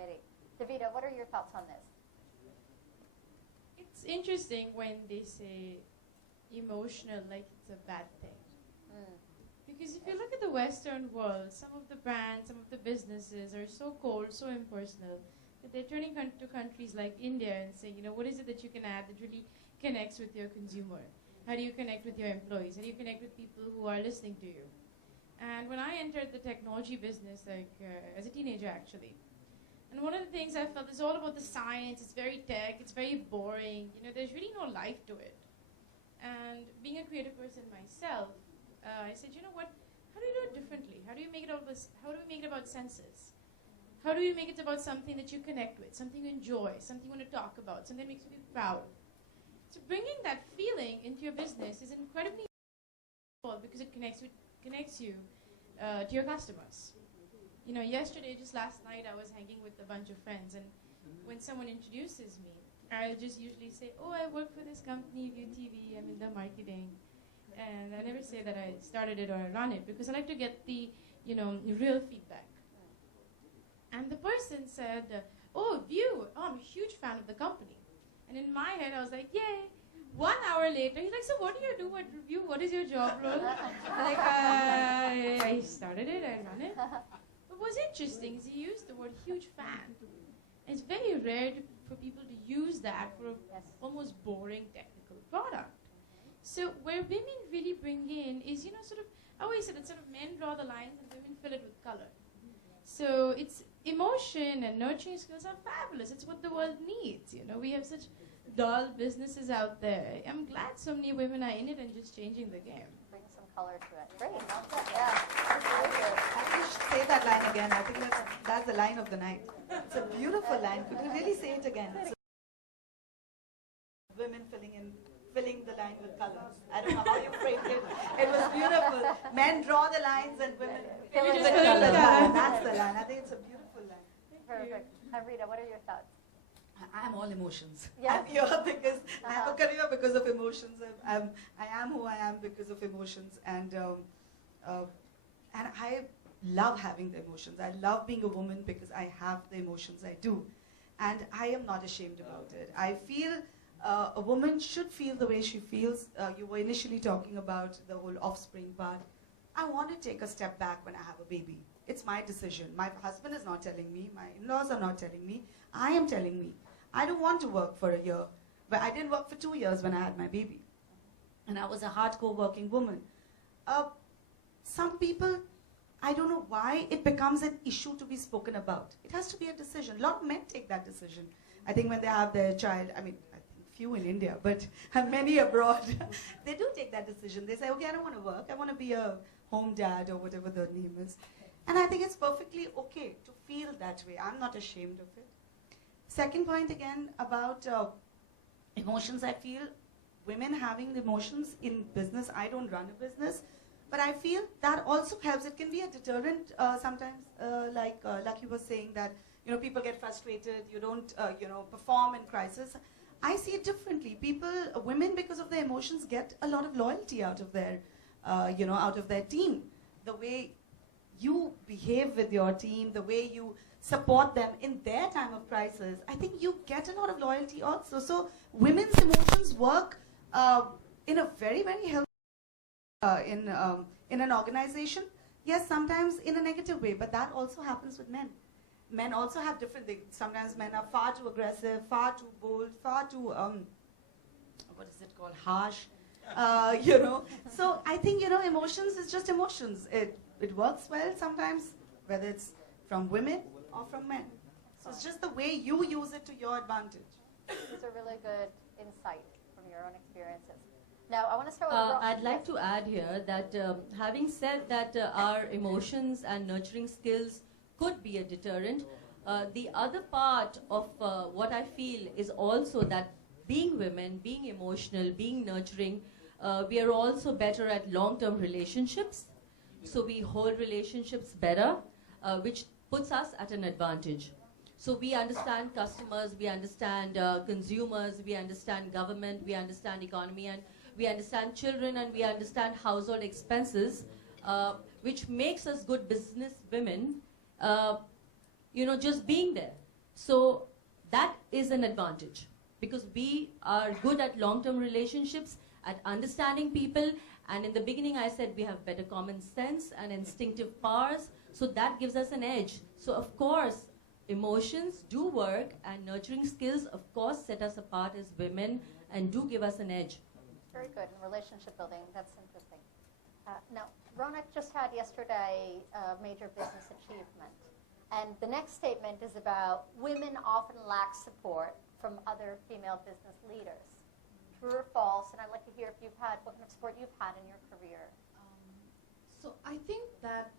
society. Davida, what are your thoughts on this? It's interesting when they say emotional like it's a bad thing. Mm. Because if you look at the Western world, some of the brands, some of the businesses are so cold, so impersonal, that they're turning to countries like India and saying, what is it that you can add that really connects with your consumer? How do you connect with your employees? How do you connect with people who are listening to you? And when I entered the technology business, as a teenager actually, and one of the things I felt is all about the science, it's very tech, it's very boring, there's really no life to it. And being a creative person myself, I said, what, how do you do it differently? How do you make it how do we make it about senses? How do you make it about something that you connect with, something you enjoy, something you want to talk about, something that makes you feel proud? So bringing that feeling into your business is incredibly important because it connects you to your customers. Yesterday, just last night, I was hanging with a bunch of friends, and when someone introduces me, I'll just usually say, oh, I work for this company, View TV, I'm in the marketing. And I never say that I started it or I run it, because I like to get the, real feedback. And the person said, oh, View, I'm a huge fan of the company. And in my head, I was like, yay. 1 hour later, he's like, so what do you do at Review? What is your job role? I started it, I run it. But what's interesting is he used the word huge fan. And it's very rare for people to use that for an almost boring technical product. So where women really bring in is, I always said that sort of men draw the lines and women fill it with color. So it's emotion and nurturing skills are fabulous. It's what the world needs. We have such dull businesses out there. I'm glad so many women are in it and just changing the game. Bring some color to it. Great. Yeah, absolutely. I think you should say that line again. I think that's the line of the night. It's a beautiful line. Could you really say it again? Women filling the line with colors. I don't know how you framed it. It was beautiful. Men draw the lines and women fill it with colors. That's the line. I think it's a beautiful line. Perfect. Rita, what are your thoughts? I'm all emotions. Yeah. I'm here because I have a career because of emotions. I am who I am because of emotions, and I love having the emotions. I love being a woman because I have the emotions I do, and I am not ashamed about it. I feel a woman should feel the way she feels. You were initially talking about the whole offspring part. I want to take a step back when I have a baby. It's my decision. My husband is not telling me. My in-laws are not telling me. I am telling me. I don't want to work for a year. But I didn't work for 2 years when I had my baby. And I was a hardcore working woman. Some people, I don't know why it becomes an issue to be spoken about. It has to be a decision. A lot of men take that decision. I think when they have their child, I think few in India, but many abroad, they do take that decision. They say, okay, I don't want to work. I want to be a home dad or whatever the name is. And I think it's perfectly okay to feel that way. I'm not ashamed of it. Second point again about emotions, I feel women having the emotions in business, I don't run a business, but I feel that also helps. It can be a deterrent sometimes, like Lucky was saying that, people get frustrated, you don't, perform in crisis. I see it differently. Women, because of their emotions, get a lot of loyalty out of their, out of their team. The way you behave with your team, the way you support them in their time of crisis, I think you get a lot of loyalty also. So women's emotions work in a very, very healthy in an organization. Yes, sometimes in a negative way, but that also happens with men. Men also have different things. Sometimes men are far too aggressive, far too bold, far too, what is it called, harsh, So I think, emotions is just emotions. It works well sometimes, whether it's from women or from men. So it's just the way you use it to your advantage. These are really good insight from your own experiences. Now, I want to start with I'd like to add here that having said that our emotions and nurturing skills could be a deterrent, the other part of what I feel is also that being women, being emotional, being nurturing, we are also better at long-term relationships. So we hold relationships better, which puts us at an advantage. So we understand customers, we understand consumers, we understand government, we understand economy, and we understand children, and we understand household expenses, which makes us good business women, just being there. So that is an advantage because we are good at long-term relationships, at understanding people, and in the beginning I said we have better common sense and instinctive powers, so that gives us an edge. So of course, emotions do work, and nurturing skills of course set us apart as women and do give us an edge. Very good. And relationship building, that's interesting. Now, Ronak just had yesterday a major business achievement. And the next statement is about women often lack support from other female business leaders. True or false? And I'd like to hear if you've had, what kind of support you've had in your career. So I think that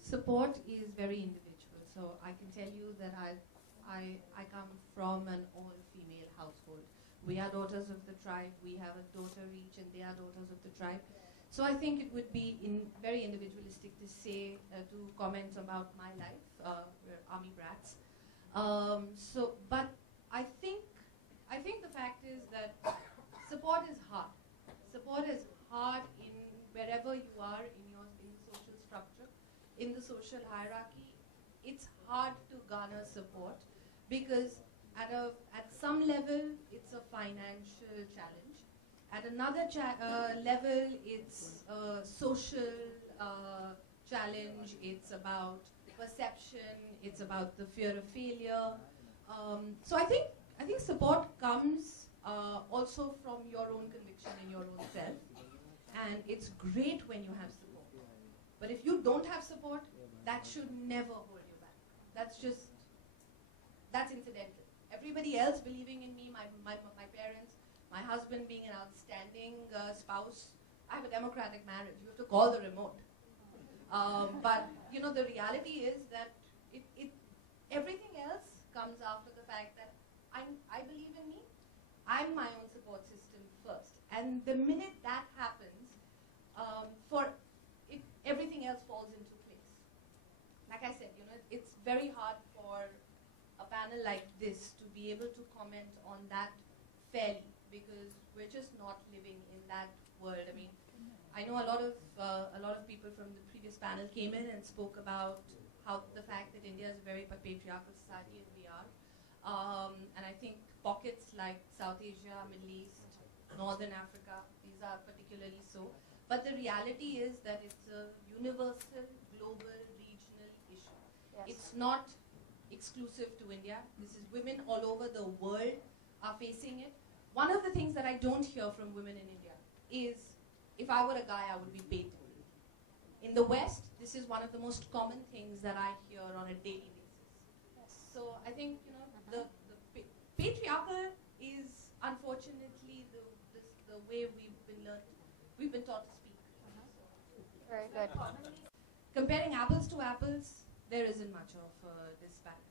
support is very individual. So I can tell you that I come from an all-female household. We are daughters of the tribe. We have a daughter each, and they are daughters of the tribe. So I think it would be very individualistic to say, to comment about my life. We're army brats. But I think the fact is that support is hard. Support is hard in wherever you are in the social structure, in the social hierarchy. It's hard to garner support because at some level it's a financial challenge. At another level, it's a social challenge. It's about perception. It's about the fear of failure. So I think support comes also from your own conviction in your own self, and it's great when you have support. But if you don't have support, that should never hold you back. That's incidental. Everybody else believing in me, my parents, my husband being an outstanding spouse. I have a democratic marriage. You have to call the remote. But the reality is that everything else comes after the fact that I believe in me. I'm my own support system first. And the minute that happens, everything else falls into place. Like I said, it's very hard for a panel like this to be able to comment on that fairly, because we're just not living in that world. I mean, I know a lot of people from the previous panel came in and spoke about how the fact that India is a very patriarchal society, and we are. And I think pockets like South Asia, Middle East, Northern Africa, these are particularly so. But the reality is that it's a universal, global, regional issue. Yes. It's not exclusive to India. This is women all over the world are facing it. One of the things that I don't hear from women in India is, if I were a guy, I would be beaten. In the West, this is one of the most common things that I hear on a daily basis. Yes. So I think the patriarchal is unfortunately the way we've been taught to speak. Very good. Comparing apples to apples, there isn't much of disparity.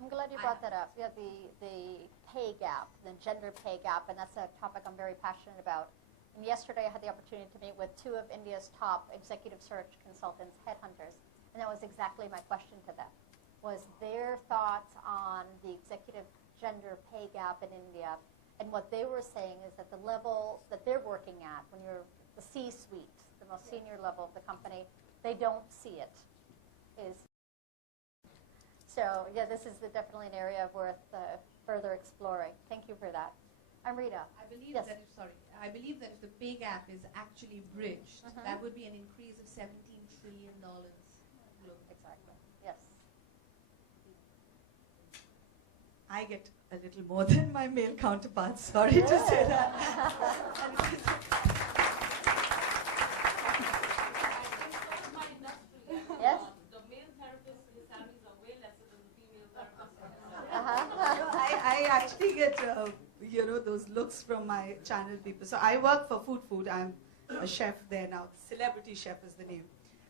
I'm glad you brought that up. Yeah, the pay gap, the gender pay gap, and that's a topic I'm very passionate about. And yesterday I had the opportunity to meet with two of India's top executive search consultants, headhunters, and that was exactly my question to them, was their thoughts on the executive gender pay gap in India. And what they were saying is that the level that they're working at, when you're the C-suite, the most senior level of the company, they don't see it. So yeah, this is definitely an area worth further exploring. Thank you for that. Amrita. I believe Yes. that if the pay gap is actually bridged, that would be an increase of $17 trillion globally. Exactly. Yes. I get a little more than my male counterparts. Sorry to say that. Yes. The male therapist, his salaries are way lesser than the female therapist. I actually get those looks from my channel people. So I work for Food. I'm a chef there now. Celebrity Chef is the name.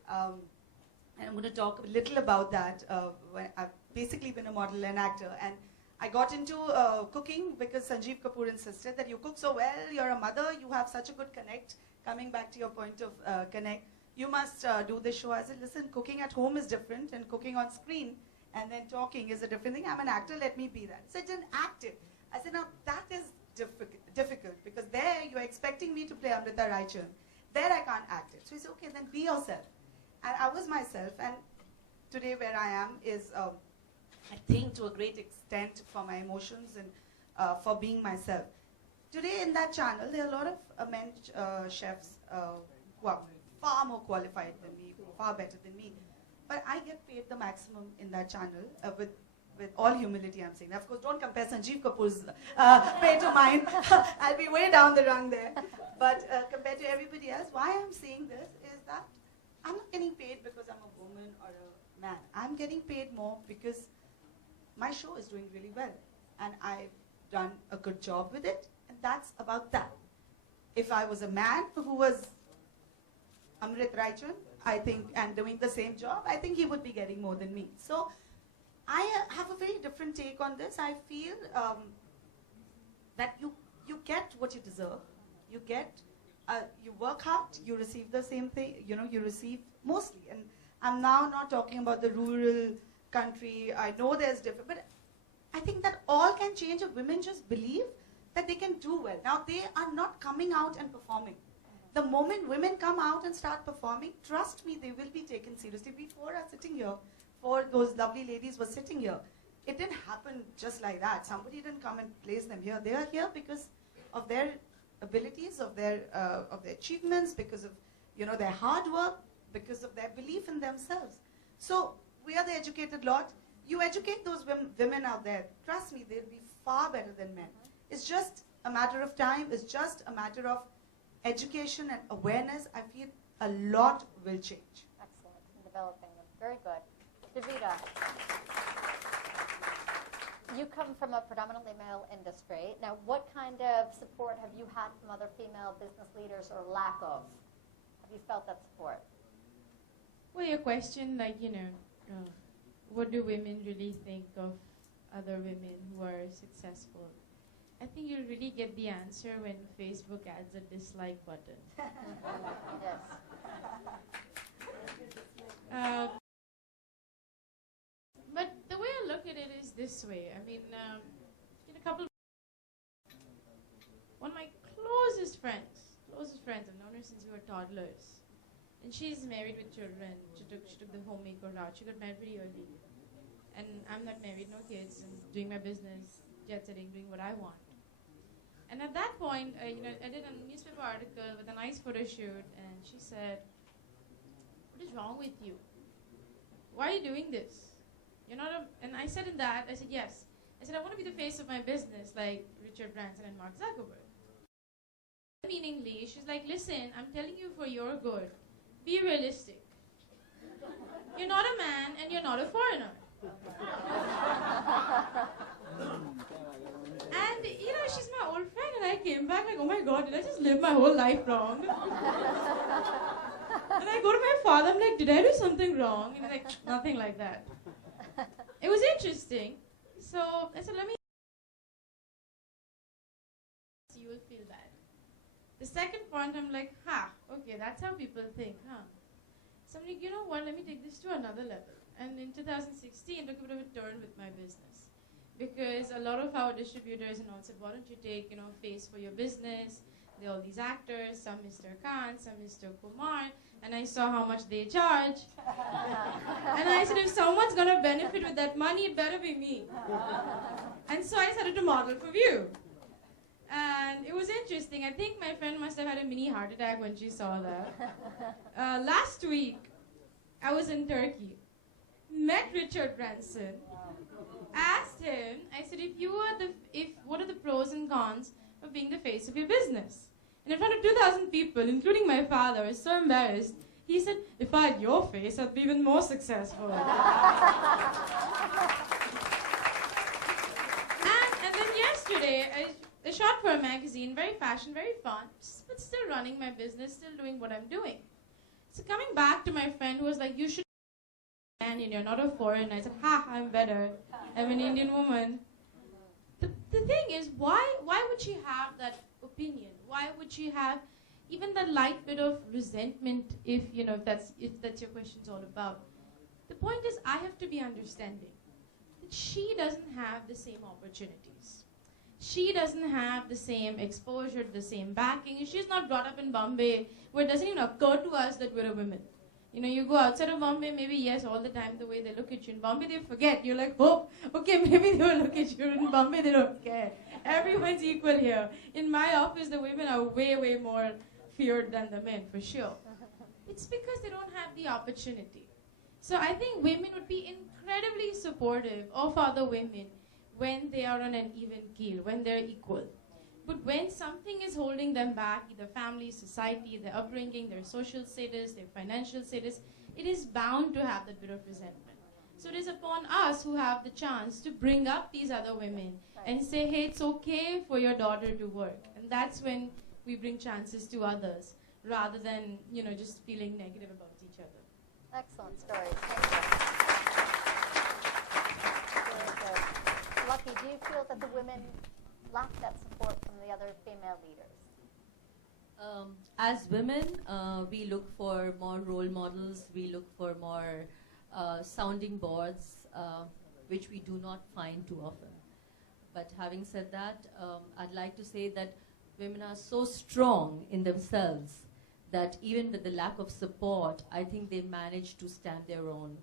And I'm going to talk a little about that. When I've basically been a model and actor, and I got into cooking because Sanjeev Kapoor insisted that you cook so well, you're a mother, you have such a good connect. Coming back to your point of connect, you must do this show. I said, listen, cooking at home is different, and cooking on screen and then talking is a different thing. I'm an actor, let me be that. So it's an active. I said, now that is difficult because there you're expecting me to play Amrita Raichand. There I can't act it. So he said, okay, then be yourself. And I was myself, and today where I am is I think, to a great extent for my emotions and for being myself. Today in that channel, there are a lot of men chefs who are far more qualified than me, far better than me. But I get paid the maximum in that channel with all humility, I'm saying. Of course, don't compare Sanjeev Kapoor's pay to mine. I'll be way down the rung there. But compared to everybody else, why I'm saying this is that I'm not getting paid because I'm a woman or a man. I'm getting paid more because my show is doing really well. And I've done a good job with it. And that's about that. If I was a man who was Amrit Raichan, I think, and doing the same job, I think he would be getting more than me. So I have a very different take on this. I feel that you get what you deserve. You get, you work hard, you receive the same thing, you receive mostly. And I'm now not talking about the rural country. I know there's different, but I think that all can change if women just believe that they can do well. Now, they are not coming out and performing. The moment women come out and start performing, trust me, they will be taken seriously. We four are sitting here. Four those lovely ladies were sitting here. It didn't happen just like that. Somebody didn't come and place them here. They are here because of their abilities, of their achievements, because of their hard work, because of their belief in themselves. So we are the educated lot. You educate those women out there. Trust me, they'll be far better than men. It's just a matter of time. It's just a matter of education and awareness. I feel a lot will change. Excellent. In developing them. Very good. Davida, you come from a predominantly male industry. Now, what kind of support have you had from other female business leaders or lack of? Have you felt that support? Well, your question, what do women really think of other women who are successful? I think you'll really get the answer when Facebook adds a dislike button. Yes. But the way I look at it is this way. I mean, one of my closest friends, I've known her since we were toddlers. And she's married with children. She took the homemaker route. She got married very early. And I'm not married, no kids, and doing my business, jet setting, doing what I want. And at that point, I did a newspaper article with a nice photo shoot, and she said, "What is wrong with you? Why are you doing this? You're not a," and I said I said, yes. I said, "I want to be the face of my business like Richard Branson and Mark Zuckerberg." Meaningly, she's like, "Listen, I'm telling you for your good, be realistic. You're not a man and you're not a foreigner." And, she's my old friend, and I came back like, oh my God, did I just live my whole life wrong? And I go to my father, I'm like, did I do something wrong? And he's like, nothing like that. It was interesting. So I said, let me, so you will feel bad. The second point, I'm like, okay, that's how people think, So I'm like, you know what, let me take this to another level. And in 2016, I took a bit of a turn with my business. Because a lot of our distributors and all said, why don't you take, face for your business? There are all these actors, some Mr. Khan, some Mr. Kumar, and I saw how much they charge. And I said, if someone's going to benefit with that money, it better be me. And so I started to model for View. And it was interesting. I think my friend must have had a mini heart attack when she saw that. Last week, I was in Turkey, met Richard Branson, asked him, I said, what are the pros and cons of being the face of your business? And in front of 2,000 people, including my father, I was so embarrassed. He said, if I had your face, I'd be even more successful. And then yesterday, I shot for a magazine, very fashion, very fun, but still running my business, still doing what I'm doing. So coming back to my friend who was like, you should be a man, you're not a foreigner. I said, I'm better. I'm an Indian woman. The thing is, why would she have that opinion? Why would she have even that light bit of resentment if that's your question's all about? The point is, I have to be understanding that she doesn't have the same opportunities. She doesn't have the same exposure, the same backing. She's not brought up in Bombay where it doesn't even occur to us that we're a woman. You know, you go outside of Bombay, maybe yes, all the time the way they look at you. In Bombay, they forget. You're like, oh, okay, maybe they will look at you. In Bombay, they don't care. Everyone's equal here. In my office, the women are way, way more feared than the men, for sure. It's because they don't have the opportunity. So I think women would be incredibly supportive of other women when they are on an even keel, when they're equal. But when something is holding them back, either family, society, their upbringing, their social status, their financial status, it is bound to have that bit of resentment. So it is upon us who have the chance to bring up these other women and say, hey, it's okay for your daughter to work. And that's when we bring chances to others, rather than, you know, just feeling negative about each other. Excellent stories. Thank you. Very good. Lucky, do you feel that the women lack that support from the other female leaders? As women, we look for more role models, we look for more sounding boards, which we do not find too often. But having said that, I'd like to say that women are so strong in themselves that even with the lack of support, I think they manage to stand their own.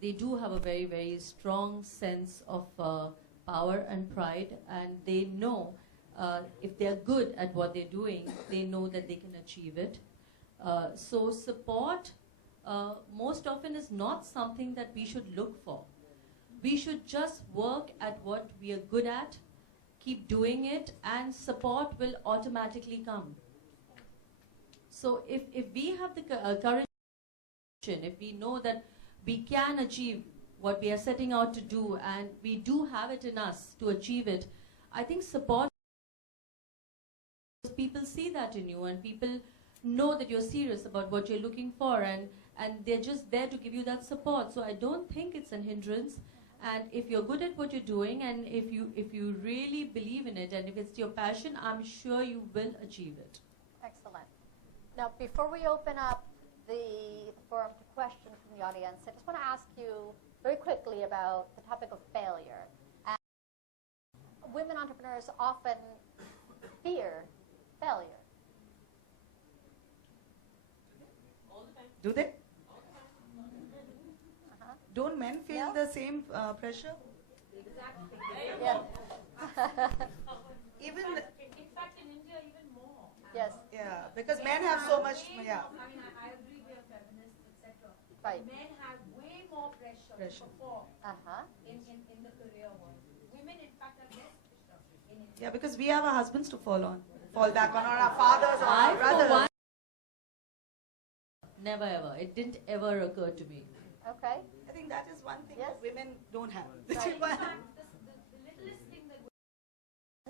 They do have a very, very strong sense of power and pride, and they know if they're good at what they're doing, they know that they can achieve it. So support most often is not something that we should look for. We should just work at what we are good at, keep doing it, and support will automatically come. So if we have the courage, if we know that we can achieve what we are setting out to do, and we do have it in us to achieve it, I think support, people see that in you, and people know that you're serious about what you're looking for, and they're just there to give you that support. So I don't think it's an hindrance. And if you're good at what you're doing, and if you really believe in it, and if it's your passion, I'm sure you will achieve it. Excellent. Now, before we open up the forum to questions from the audience, I just want to ask you very quickly about the topic of failure. And women entrepreneurs often fear failure. Do they? Uh-huh. Don't men feel the same pressure? Yeah. Even In fact, in India, even more. Yes. yeah, because men have so much. Yeah. I mean, I agree we are feminists, etc. Right. Men have way more pressure to perform in the career world. Women, in fact, are less pressure in India. Yeah, because we have our husbands to fall back on, or our fathers or I, our brothers. for one, never ever. It didn't ever occur to me. Okay. I think that is one thing Yes. that women don't have. Right. In fact, the littlest thing that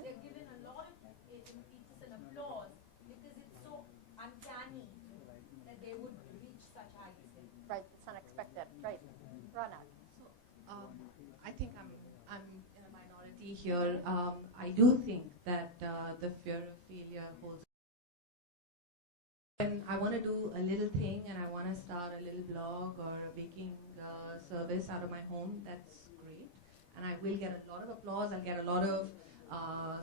they're given a lot of impetus and applause because it's so uncanny that they would reach such heights. Right. It's unexpected. Right. Rana. I think I'm in a minority here. I do think that the fear of failure holds. When I want to do a little thing and I want to start a little blog or a baking service out of my home, that's great. And I will get a lot of applause, I'll get a lot of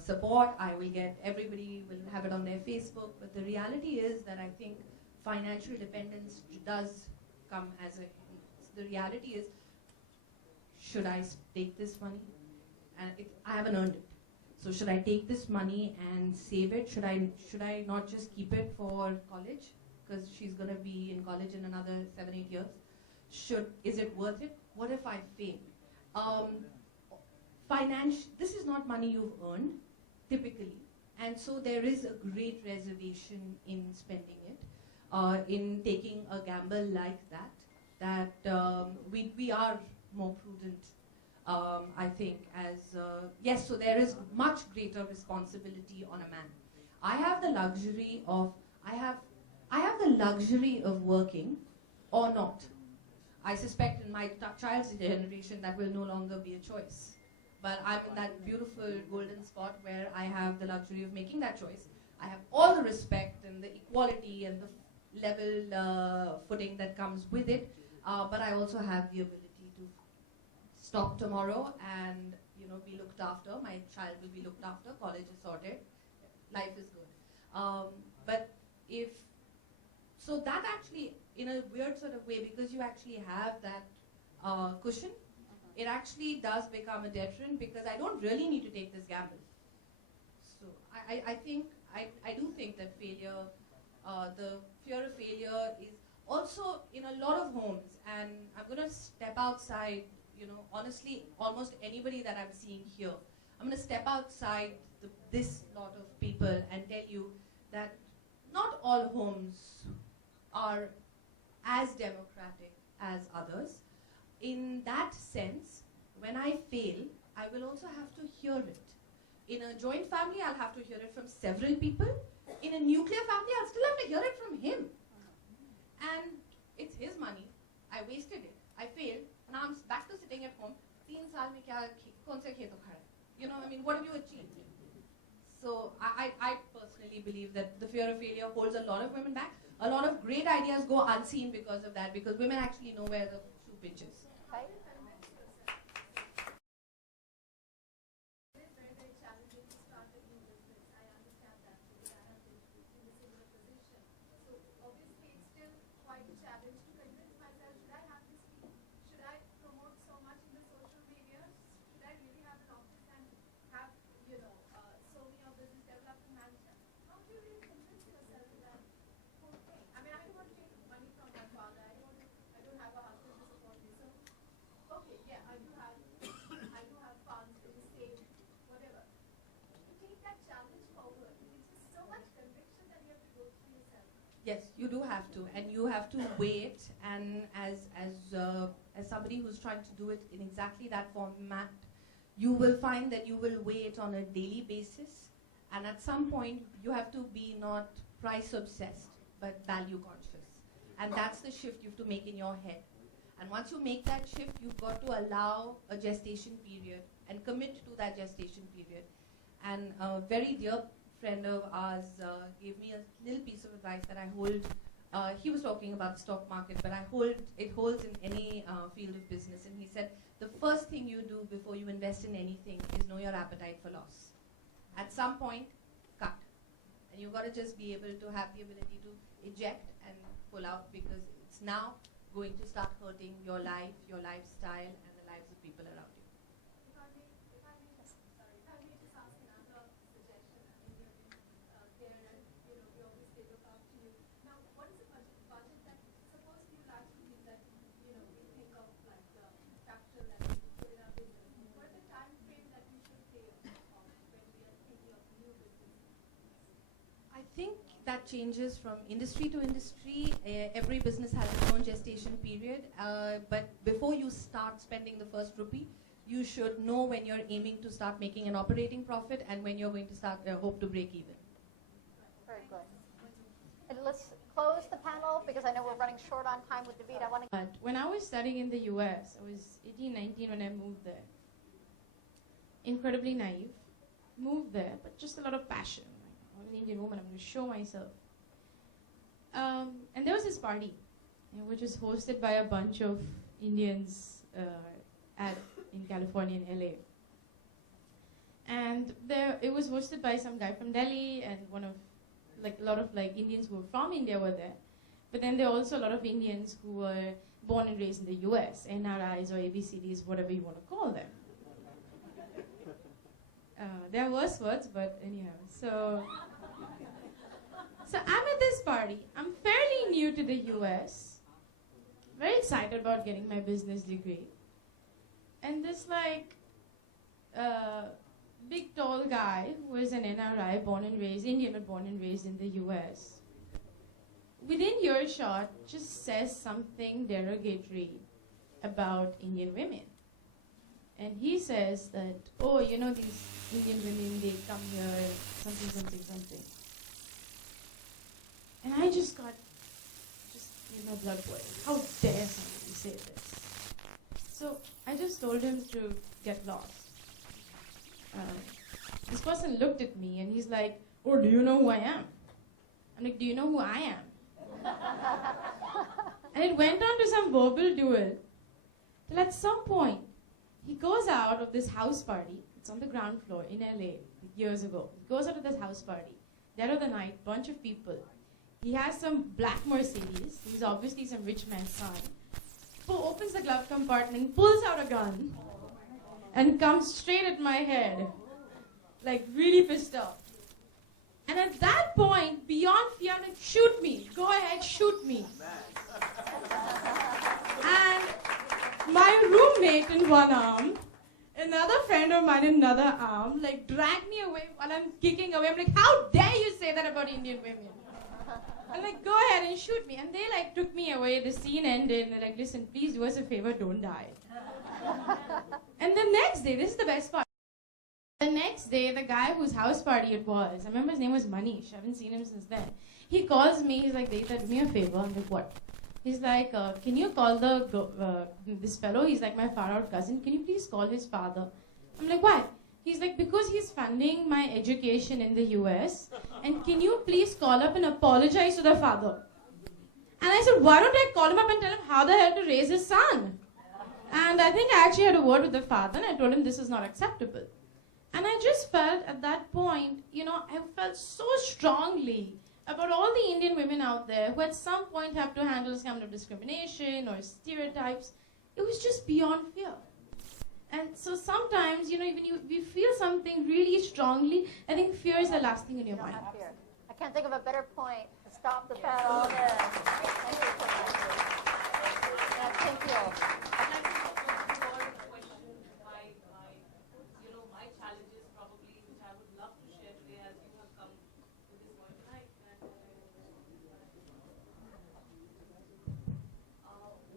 support, everybody will have it on their Facebook. But the reality is that I think financial dependence does come as the reality is, should I take this money? And I haven't earned it. So should I take this money and save it? Should I not just keep it for college? Because she's going to be in college in another 7-8 years. Is it worth it? What if I fail? This is not money you've earned, typically. And so there is a great reservation in spending it, in taking a gamble like that we are more prudent. I think yes, so there is much greater responsibility on a man. I have the luxury of working or not. I suspect in my child's generation that will no longer be a choice. But I'm in that beautiful golden spot where I have the luxury of making that choice. I have all the respect and the equality and the level footing that comes with it, but I also have the ability to stop tomorrow and be looked after. My child will be looked after. College is sorted. Life is good. But So that actually, in a weird sort of way, because you actually have that cushion, it actually does become a deterrent because I don't really need to take this gamble. So I think, I do think that failure, the fear of failure is also in a lot of homes, and I'm going to step outside, honestly, almost anybody that I'm seeing here, I'm going to step outside this lot of people and tell you that not all homes are as democratic as others. In that sense, when I fail, I will also have to hear it. In a joint family, I'll have to hear it from several people. In a nuclear family, I'll still have to hear it from him. And it's his money. I wasted it. I failed. Now I'm back to sitting at home. 3 saal mein kya kaun se khet ukhada? What have you achieved? So I personally believe that the fear of failure holds a lot of women back. A lot of great ideas go unseen because of that, because women actually know where the shoe pinches. Okay. Yes, you do have to, and you have to wait. And as somebody who's trying to do it in exactly that format, you will find that you will wait on a daily basis, and at some point you have to be not price obsessed but value conscious, and that's the shift you have to make in your head. And once you make that shift, you've got to allow a gestation period and commit to that gestation period. And a very dear friend of ours gave me a little piece of advice that I hold. He was talking about the stock market, but it holds in any field of business. And he said, the first thing you do before you invest in anything is know your appetite for loss. At some point, cut. And you've got to just be able to have the ability to eject and pull out, because it's now going to start hurting your life, your lifestyle, and the lives of people around you. I think that changes from industry to industry. Every business has its own gestation period. But before you start spending the first rupee, you should know when you're aiming to start making an operating profit and when you're going to start hope to break even. Very good. And let's close the panel because I know we're running short on time with David. I want to. But when I was studying in the US, I was 18, 19 when I moved there. Incredibly naive. Moved there, but just a lot of passion. I'm an Indian woman, I'm going to show myself. And there was this party, which was hosted by a bunch of Indians in California, in LA. And it was hosted by some guy from Delhi, and a lot of Indians who were from India were there. But then there were also a lot of Indians who were born and raised in the US, NRIs or ABCDs, whatever you want to call them. There are worse words, but anyhow. So I'm at this party. I'm fairly new to the US, very excited about getting my business degree. And this big tall guy who is an NRI, born and raised, Indian but born and raised in the US, within earshot just says something derogatory about Indian women. And he says that, these Indian women, they come here, something. And I just got, blood boiling. How dare somebody say this? So I just told him to get lost. This person looked at me and he's like, oh, do you know who I am? I'm like, do you know who I am? And it went on to some verbal duel till at some point, he goes out of this house party. It's on the ground floor in LA years ago. He goes out of this house party. Dead of the night, bunch of people. He has some black Mercedes. He's obviously some rich man's son. Who opens the glove compartment, pulls out a gun, and comes straight at my head, like really pissed off. And at that point, beyond fear, I'm like, shoot me. Go ahead, shoot me. And my roommate in one arm, another friend of mine in another arm, like dragged me away while I'm kicking away. I'm like, how dare you say that about Indian women? I'm like, go ahead and shoot me. And they like took me away. The scene ended. And they're like, listen, please do us a favor, don't die. And the next day, this is the best part. The next day, the guy whose house party it was, I remember his name was Manish. I haven't seen him since then. He calls me. He's like, Deita, do me a favor. I'm like, what? He's like, can you call this fellow? He's like my far-out cousin. Can you please call his father? I'm like, why? He's like, because he's funding my education in the US. And can you please call up and apologize to the father? And I said, why don't I call him up and tell him how the hell to raise his son? And I think I actually had a word with the father and I told him this is not acceptable. And I just felt at that point, I felt so strongly about all the Indian women out there who at some point have to handle some kind of discrimination or stereotypes. It was just beyond fear. And so sometimes, when we feel something really strongly, I think fear is the last thing in your mind. Not fear. I can't think of a better point to stop the panel than. Thank you so much. Yeah, thank you. I'd like to before the question, my challenges probably, which I would love to share today as you have come to this point tonight.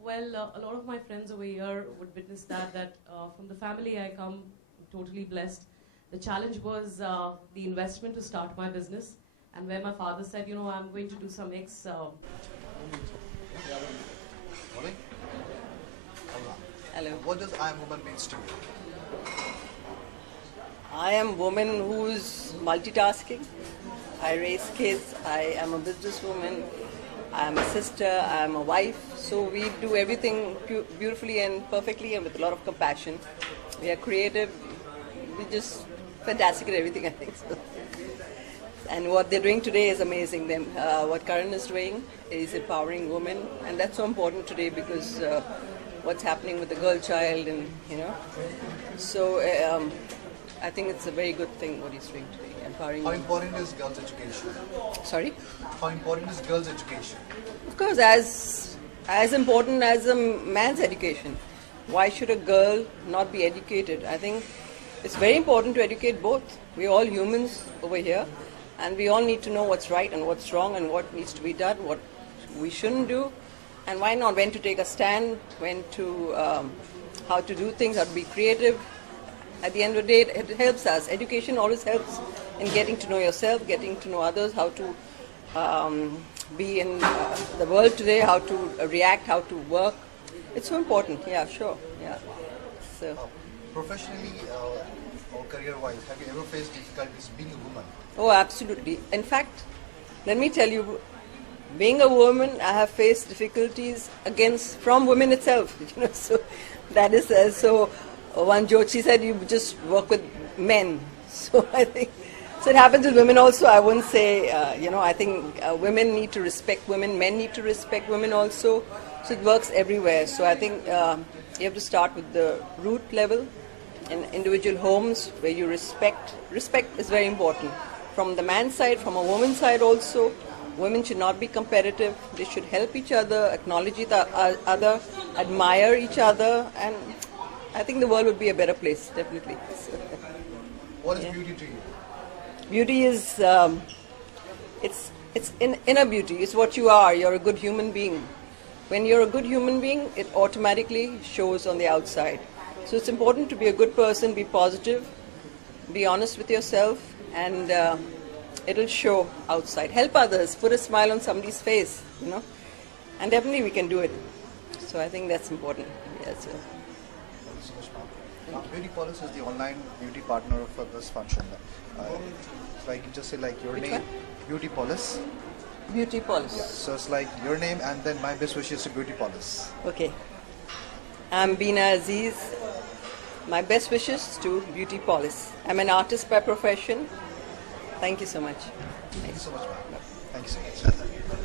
Well, a lot of my friends over here would witness that from the family I come, totally blessed. The challenge was the investment to start my business, and where my father said, I'm going to do some Hello. What does I am woman means to you? I am woman who's multitasking. I raise kids. I am a businesswoman. I am a sister. I am a wife. So we do everything beautifully and perfectly and with a lot of compassion. We are creative. We're just fantastic at everything, I think. So. And what they're doing today is amazing. What Karan is doing is empowering women, and that's so important today because what's happening with the girl child, and So I think it's a very good thing what he's doing today, empowering. How important is girls' education? Sorry? How important is girls' education? Of course, as important as a man's education. Why should a girl not be educated? I think it's very important to educate both. We're all humans over here, and we all need to know what's right and what's wrong and what needs to be done, what we shouldn't do, and why not, when to take a stand, when to, how to do things, how to be creative. At the end of the day, it helps us. Education always helps in getting to know yourself, getting to know others, how to be in the world today, how to react, how to work. It's so important. Yeah, sure. Yeah. So. Professionally or career-wise, have you ever faced difficulties being a woman? Oh, absolutely. In fact, let me tell you, being a woman, I have faced difficulties from women itself. So that is so. One joke, she said, you just work with men. So I think, so it happens with women also. I wouldn't say, I think women need to respect women, men need to respect women also. So it works everywhere. So I think you have to start with the root level in individual homes where you respect. Respect is very important. From the man's side, from a woman's side also, women should not be competitive. They should help each other, acknowledge each other, admire each other, and I think the world would be a better place, definitely. What is beauty to you? Beauty is, it's inner beauty. It's what you are. You're a good human being. When you're a good human being, it automatically shows on the outside. So it's important to be a good person, be positive, be honest with yourself, and it'll show outside. Help others, put a smile on somebody's face, and definitely we can do it. So I think that's important. Yes. Beauty Police is the online beauty partner for this function. So I can just say like your Which name, one? Beauty Police. Beauty Police. Yeah, so it's like your name and then my best wishes to Beauty Police. Okay. I'm Beena Aziz. My best wishes to Beauty Police. I'm an artist by profession. Thank you so much. Thank you so much, ma'am. Thank you so much.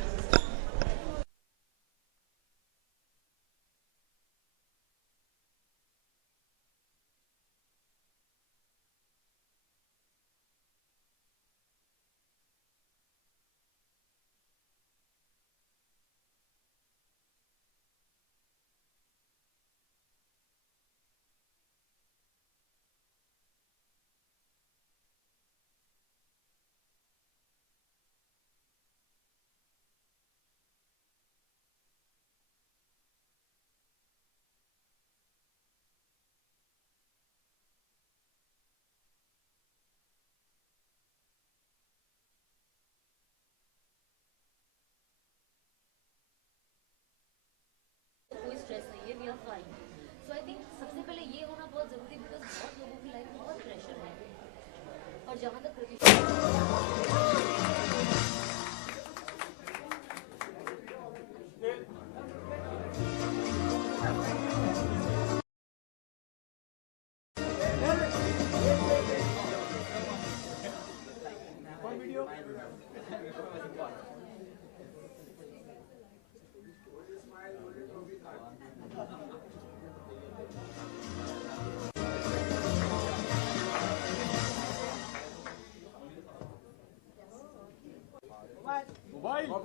Thank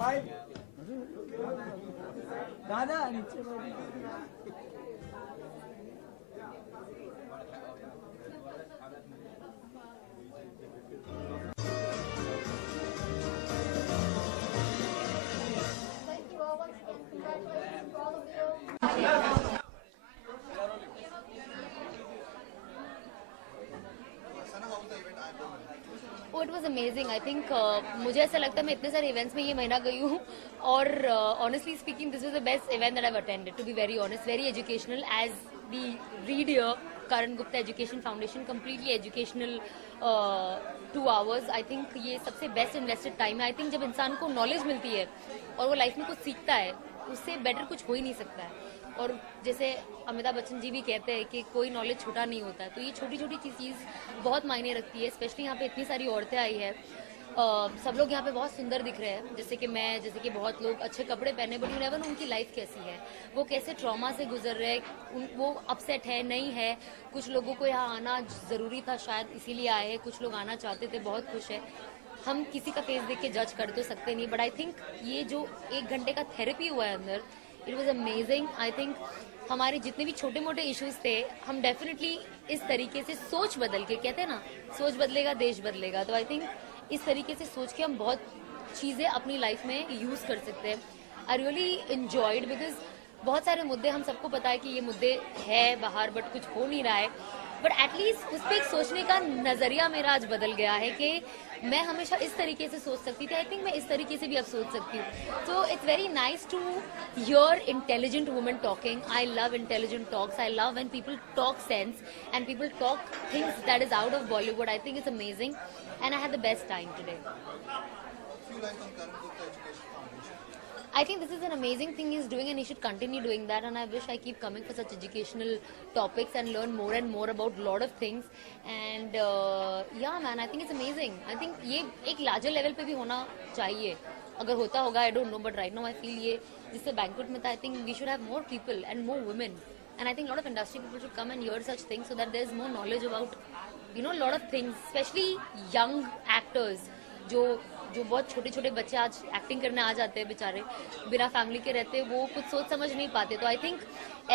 you all once again. Congratulations to all of you. Oh, it was amazing. I think मुझे ऐसा लगता है मैं इतने सारे events में ये महीना गई हूँ और honestly speaking this was the best event that I've attended, to be very honest. Very educational, as we read here, Karan Gupta Education Foundation, completely educational 2 hours. I think ये सबसे best invested time है. I think जब इंसान को knowledge मिलती है और वो लाइफ में कुछ सीखता है, उससे बेटर कुछ हो ही नहीं सकता है. और जैसे अमिताभ बच्चन जी भी कहते हैं कि कोई नॉलेज छोटा नहीं होता है, तो ये छोटी छोटी चीज़ बहुत मायने रखती है. स्पेशली यहाँ पे इतनी सारी औरतें आई है, सब लोग यहाँ पे बहुत सुंदर दिख रहे हैं, जैसे कि मैं, जैसे कि बहुत लोग अच्छे कपड़े पहने, बट यू नेवर नो उनकी लाइफ कैसी है, वो कैसे ट्रॉमा से गुजर रहे हैं, वो अपसेट है नहीं है. कुछ लोगों को यहाँ आना ज़रूरी था, शायद इसीलिए आए हैं, कुछ लोग आना चाहते थे, बहुत खुश है. हम किसी का फेस देख के जज कर तो सकते नहीं, बट आई थिंक ये जो 1 घंटे का थेरेपी हुआ है अंदर, it was amazing. I think हमारे जितने भी छोटे मोटे इश्यूज थे, हम डेफिनेटली इस तरीके से सोच बदल के, कहते हैं ना सोच बदलेगा देश बदलेगा, तो आई थिंक इस तरीके से सोच के हम बहुत चीज़ें अपनी लाइफ में यूज़ कर सकते हैं. आई रियली इंजॉयड बिकॉज बहुत सारे मुद्दे, हम सबको पता है कि ये मुद्दे है बाहर बट कुछ हो नहीं रहा है, बट एटलीस्ट उस पर एक सोचने का नज़रिया मेरा आज बदल गया है कि मैं हमेशा इस तरीके से सोच सकती थी, आई थिंक मैं इस तरीके से भी अब सोच सकती हूँ. So it's very nice to hear intelligent women talking. I love intelligent talks. I love when people talk sense and people talk things that is out of Bollywood. I think it's amazing and I had the best time today. I think this is an amazing thing he's doing and he should continue doing that, and I wish I keep coming for such educational topics and learn more and more about lot of things. And yeah man, I think it's amazing. I think ये एक larger level पे भी होना चाहिए, अगर होता होगा I don't know, but right now I feel ये जिससे banquet में था, I think we should have more people and more women, and I think a lot of industry people should come and hear such things so that there's more knowledge about, you know, a lot of things, especially young actors जो बहुत छोटे छोटे बच्चे आज acting करने आ जाते हैं, बेचारे बिना फैमिली के रहते, वो कुछ सोच समझ नहीं पाते. तो आई थिंक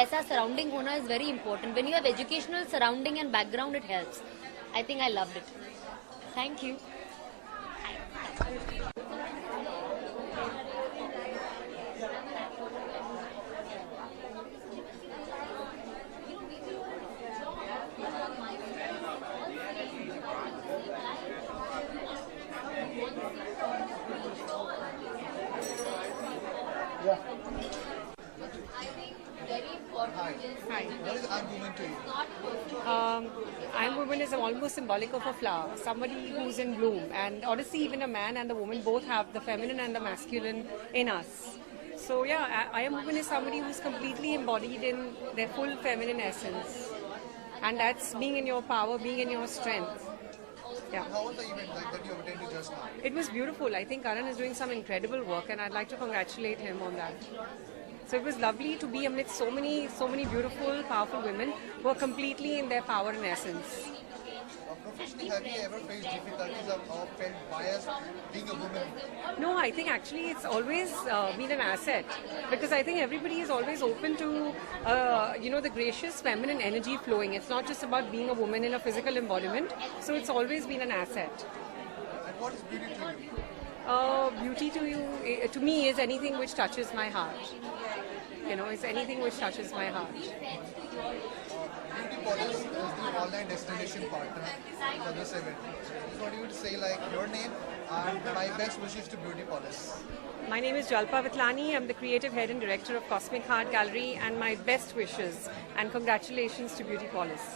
ऐसा सराउंडिंग होना is very important. When you have educational surrounding and background, it helps. I think I loved it. Thank you. I'm woman is almost symbolic of a flower, somebody who's in bloom. And honestly, even a man and the woman both have the feminine and the masculine in us. So yeah, I am woman is somebody who's completely embodied in their full feminine essence. And that's being in your power, being in your strength. Yeah. How was the event like that you attended just now? It was beautiful. I think Karan is doing some incredible work and I'd like to congratulate him on that. So it was lovely to be amidst so many beautiful, powerful women who are completely in their power and essence. Professionally, have you ever faced difficulties or felt bias being a woman? No, I think actually it's always been an asset, because I think everybody is always open to, the gracious feminine energy flowing. It's not just about being a woman in a physical embodiment. So it's always been an asset. And what is beauty to you? Beauty to you, to me, is anything which touches my heart. It's anything which touches my heart. Beauty Police is the online destination partner for this event. Just want you to say like your name and my best wishes to Beauty Police. My name is Jalpa Vitlani. I'm the creative head and director of Cosmic Heart Gallery, and my best wishes and congratulations to Beauty Police.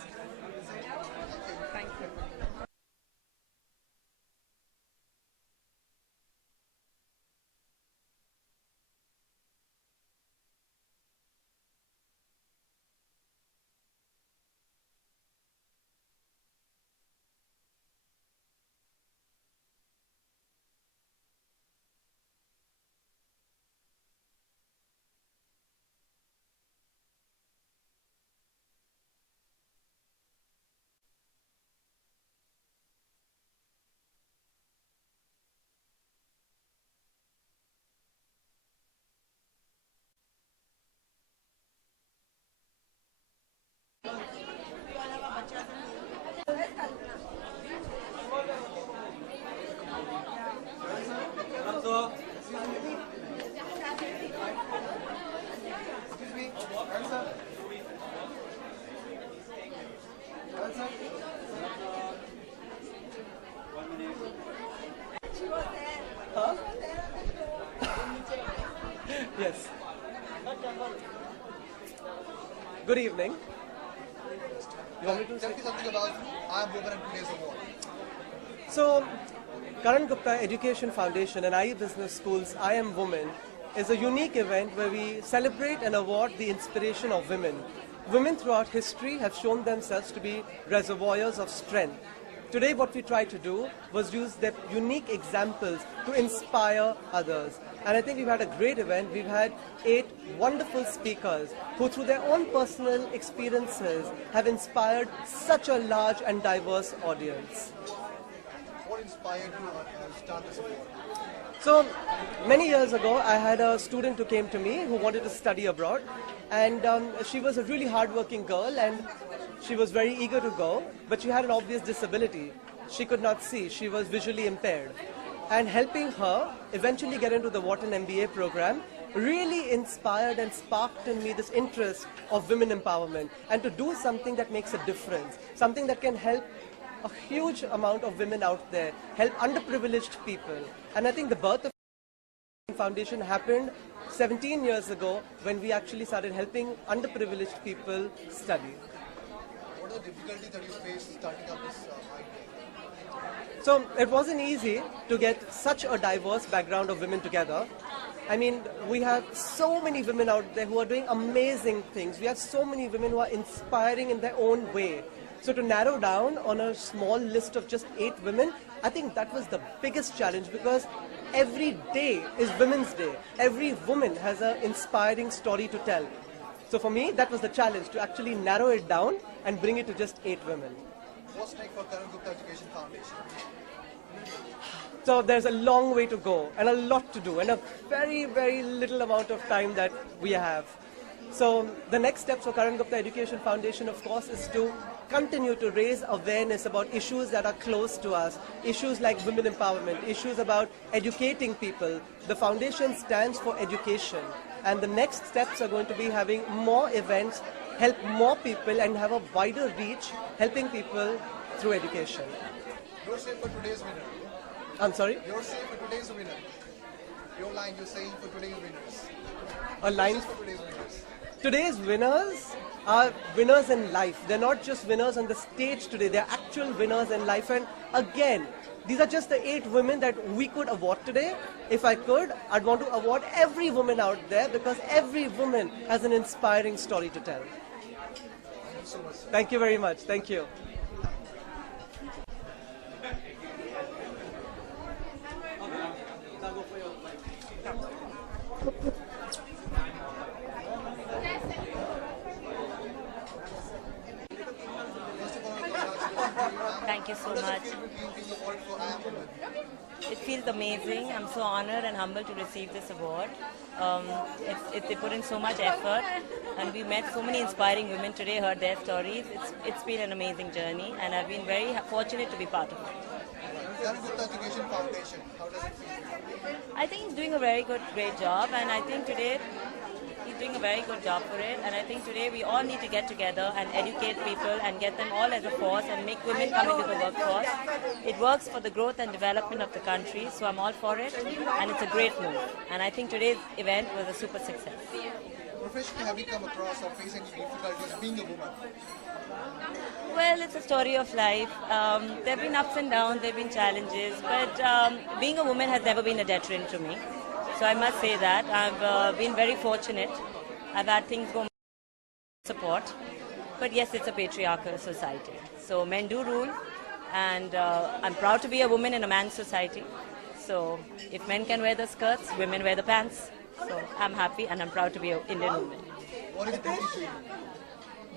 Thank you. Good evening. You want me to Tell me something about I Am Woman and today's award. So, Karan Gupta Education Foundation and IE Business School's I Am Woman is a unique event where we celebrate and award the inspiration of women. Women throughout history have shown themselves to be reservoirs of strength. Today what we try to do was use their unique examples to inspire others. And I think we've had a great event. We've had 8 wonderful speakers who through their own personal experiences have inspired such a large and diverse audience. What inspired you to start this award? So many years ago, I had a student who came to me who wanted to study abroad, and she was a really hardworking girl, and she was very eager to go, but she had an obvious disability. She could not see. She was visually impaired. And helping her eventually get into the Wharton MBA program really inspired and sparked in me this interest of women empowerment and to do something that makes a difference, something that can help a huge amount of women out there, help underprivileged people. And I think the birth of the foundation happened 17 years ago when we actually started helping underprivileged people study. What are the difficulties that you faced starting up this idea? So it wasn't easy to get such a diverse background of women together. I mean, we have so many women out there who are doing amazing things. We have so many women who are inspiring in their own way. So to narrow down on a small list of just 8 women, I think that was the biggest challenge because every day is Women's Day. Every woman has an inspiring story to tell. So for me, that was the challenge, to actually narrow it down and bring it to just 8 women. What's next for Karan Gupta Education Foundation? So there's a long way to go and a lot to do and a very, very little amount of time that we have. So the next steps for Karan Gupta Education Foundation, of course, is to continue to raise awareness about issues that are close to us, issues like women empowerment, issues about educating people. The foundation stands for education, and the next steps are going to be having more events, help more people and have a wider reach, helping people through education. Your say for today's winner. I'm sorry? Your say for today's winner. Your line you're saying for today's winners. A line for today's winners. Today's winners are winners in life. They're not just winners on the stage today. They're actual winners in life. And again, these are just the 8 women that we could award today. If I could, I'd want to award every woman out there because every woman has an inspiring story to tell. Thank you so much. Thank you very much. Thank you. Thank you so much. It feels amazing. I'm so honored and humbled to receive this award. They put in so much effort, and we met so many inspiring women today, heard their stories. It's been an amazing journey, and I've been very fortunate to be part of it. Karan Gupta Education Foundation, how does it feel? I think he's doing a great job, and I think today he's doing a very good job for it. And I think today we all need to get together and educate people and get them all as a force and make women come into the workforce. It works for the growth and development of the country, so I'm all for it, and it's a great move. And I think today's event was a super success. Professionally, have you come across or faced any difficulties being a woman? Well, it's a story of life. There have been ups and downs, there have been challenges, but being a woman has never been a deterrent to me. So I must say that. I've been very fortunate. I've had things go support. But yes, it's a patriarchal society. So men do rule, and I'm proud to be a woman in a man's society. So if men can wear the skirts, women wear the pants. So I'm happy and I'm proud to be an Indian woman. What is beauty to you?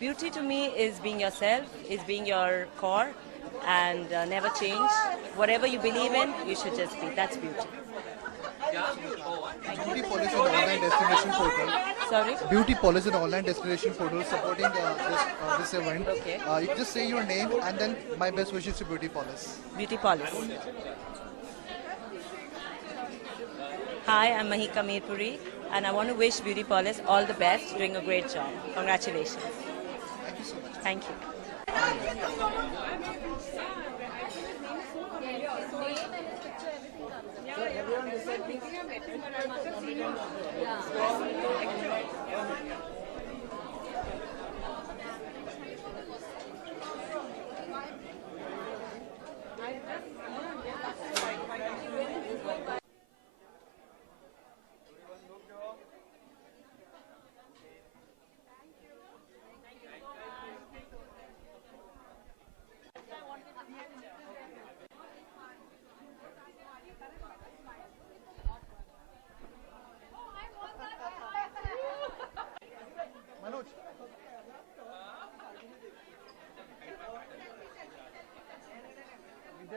Beauty to me is being yourself, is being your core, and never change. Whatever you believe in, you should just be. That's beauty. Beauty Police is an online destination portal. Sorry? Beauty Police is an online destination portal supporting this event. Okay. You can just say your name and then my best wishes to Beauty Police. Beauty Police. Hi, I'm Mahika Mirpuri, and I want to wish Beauty Police all the best, doing a great job. Congratulations. Thank you so much. Thank you.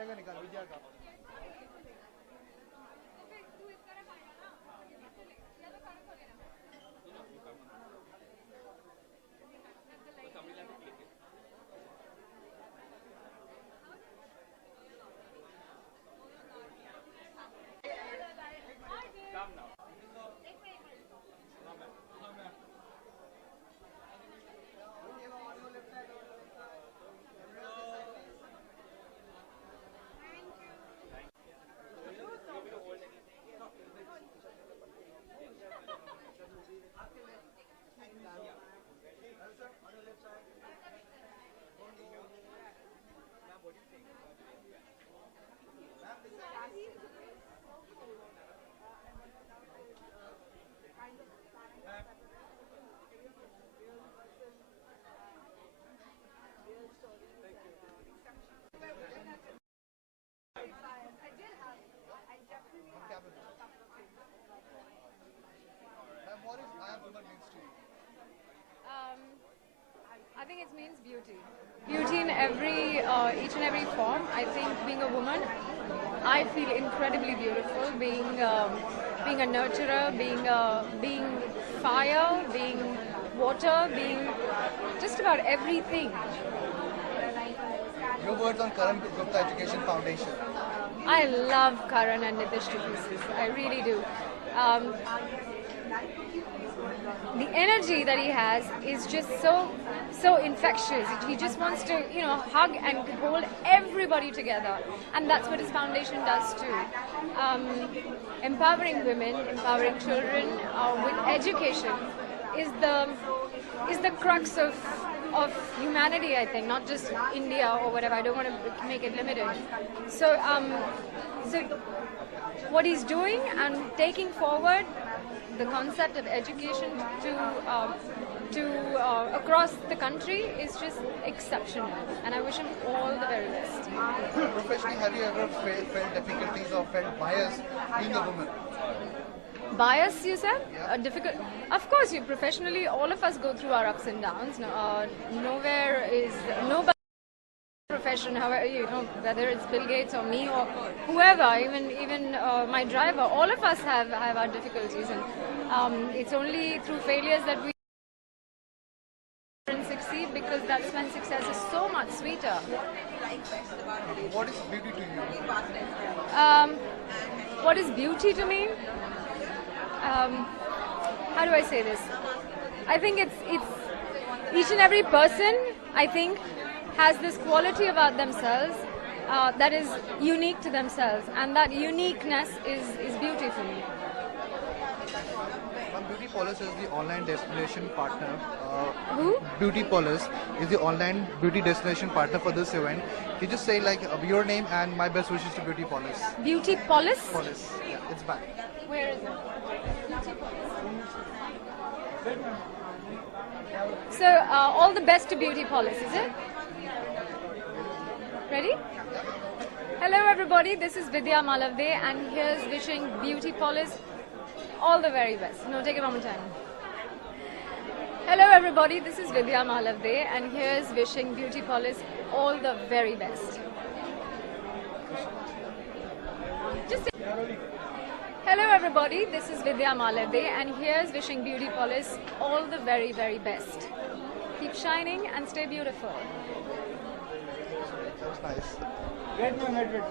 करेगा निकाल विद्या का I think it means beauty. Beauty in each and every form. I think being a woman, I feel incredibly beautiful. Being a nurturer, being fire, being water, being just about everything. Your words on Karan Gupta Education Foundation. I love Karan and Nitish to pieces. I really do. The energy that he has is just so infectious. He just wants to, hug and hold everybody together, and that's what his foundation does too. Empowering women, empowering children with education is the crux of humanity, I think, not just India or whatever. I don't want to make it limited. So what he's doing and taking forward the concept of education to across the country is just exceptional, and I wish him all the very best. Professionally, have you ever felt difficulties or felt bias being a woman? Bias, you said? Yeah. Difficult. Of course, professionally, all of us go through our ups and downs. Nobody profession, however, whether it's Bill Gates or me or whoever, even my driver, all of us have our difficulties, and it's only through failures that we succeed, because that's when success is so much sweeter. What is beauty to you? What is beauty to me? How do I say this? I think it's each and every person, I think, has this quality about themselves that is unique to themselves, and that uniqueness is beauty for me. Beauty Police is the online destination partner. Who? Beauty Police is the online beauty destination partner for this event. You just say your name and my best wishes to Beauty Police. Beauty Police? Police. Yeah, it's back. Where is it? So all the best to Beauty Police, is it? Ready? Hello everybody, this is Vidya Malavde, and here's wishing Beauty Police all the very best. No, take it one more time. Hello everybody, this is Vidya Malavde, and here's wishing Beauty Police all the very best. Just say, hello everybody, this is Vidya Malavde, and here's wishing Beauty Police all the very, very best. Keep shining and stay beautiful. That's nice. Get my head with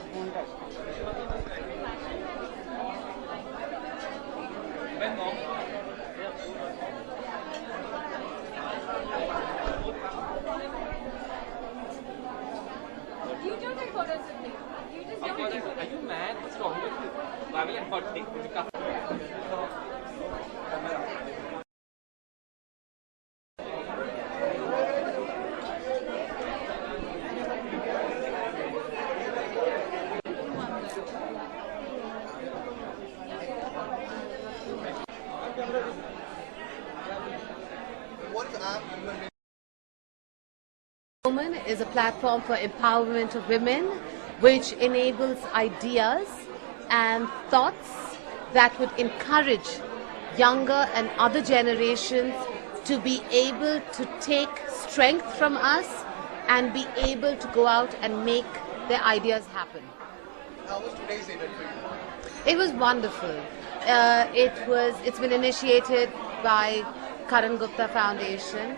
You don't take photos with me. You just don't take photos. Are you mad? What's wrong with you? Why will I not take photos? Woman is a platform for empowerment of women, which enables ideas and thoughts that would encourage younger and other generations to be able to take strength from us and be able to go out and make their ideas happen. How was today's event for you? It was wonderful. It's been initiated by Karan Gupta Foundation.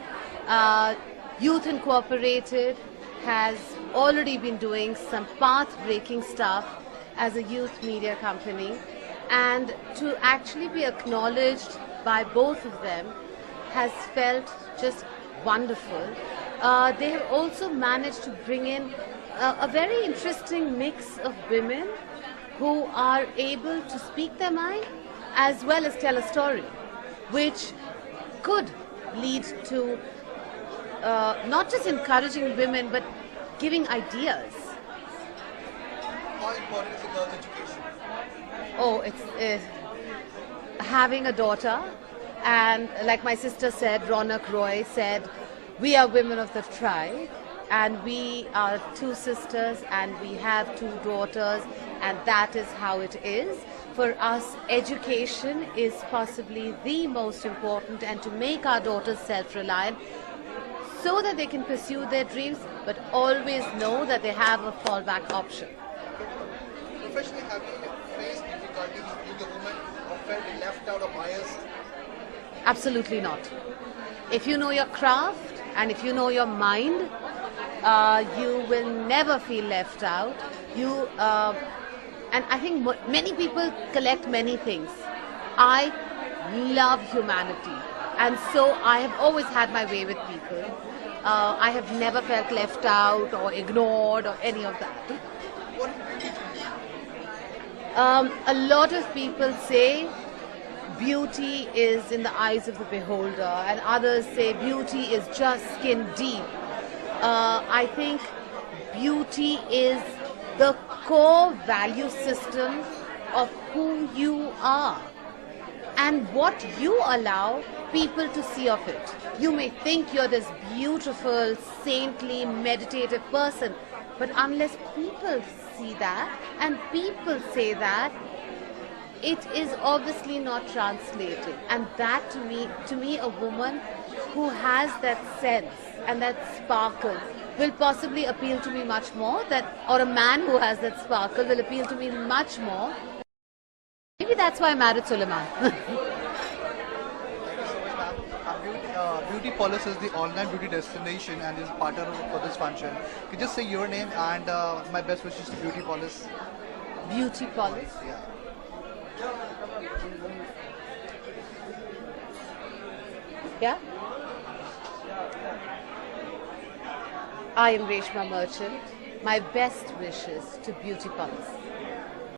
Youth Incorporated has already been doing some path-breaking stuff as a youth media company, and to actually be acknowledged by both of them has felt just wonderful. They have also managed to bring in a very interesting mix of women who are able to speak their mind as well as tell a story, which could lead to not just encouraging women but giving ideas. How important is a girl's education? Oh, it's having a daughter, and like my sister said, Ronak Roy said, we are women of the tribe, and we are two sisters and we have two daughters, and that is how it is. For us, education is possibly the most important, and to make our daughters self-reliant so that they can pursue their dreams, but always know that they have a fallback option. Professionally, have you faced difficulties being a woman or felt left out or biased? Absolutely not. If you know your craft and if you know your mind, you will never feel left out. And I think many people collect many things. I love humanity, and so I have always had my way with people. I have never felt left out or ignored or any of that. A lot of people say beauty is in the eyes of the beholder, and others say beauty is just skin deep. I think beauty is the core value system of who you are and what you allow people to see of it. You may think you're this beautiful, saintly, meditative person, but unless people see that and people say that, it is obviously not translated. And that to me, a woman who has that sense and that sparkle will possibly appeal to me much more, or a man who has that sparkle will appeal to me much more. Maybe that's why I married Suleiman. Thank you so much, ma'am. Beauty Police is the online beauty destination and is partner for this function. Could you just say your name and my best wishes to Beauty Police? Beauty Police? Yeah. Yeah? I am Reshma Merchant. My best wishes to Beauty Police.